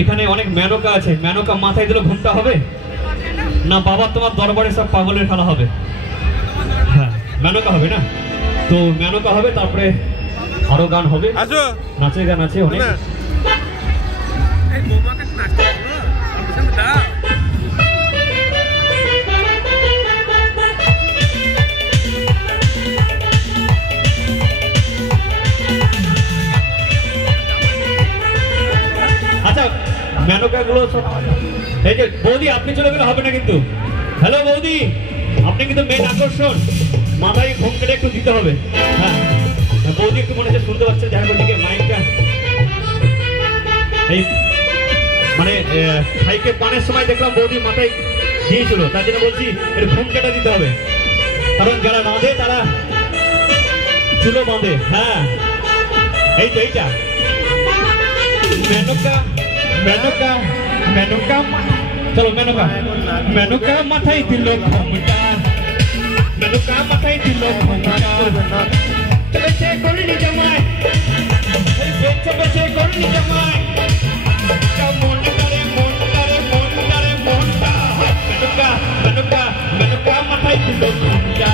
এখানে অনেক মেনকা আছে, মেনকা মাথায় দিলে ঘুমটা হবে না? বাবা তোমার দরবারে সব পাগলের খেলা হবে। হ্যাঁ মেনকা হবে না? তো মেনকা হবে, তারপরে আরো গান হবে, নাচের গান আছে অনেক। আচ্ছা মেনকা গুলো সব এই যে বৌদি আপনি চলে গেলে হবে না কিন্তু। হ্যালো বৌদি, আপনি কিন্তু মেন আকর্ষণ, মাথায় ঘুমটা একটু দিতে হবে। হ্যাঁ বৌদি একটু মনে হচ্ছে শুনতে পাচ্ছেন, যাই বলছি মাইকটা এই মানে ভাইকে পানের সময় দেখলাম বৌদি মাথায় দিয়েছিল, তার জন্য বলছি এর ঘুমটা দিতে হবে, কারণ যারা রাঁধে তারা চুলো বাঁধে। হ্যাঁ এই তো এইটা মেনকা মেনকা মেনকা, চলো মেনকা। মেনকা মাথায় দিল ঘুমটা, মেনকা মাথায় দিল ঘুমটা, বেঁচে করনি জামাই, বেঁচে বেঁচে করনি জামাই, মন করে মন করে মন করে মনটা। মেনকা মেনকা মেনকা মাথায় দিল ঘুমটা।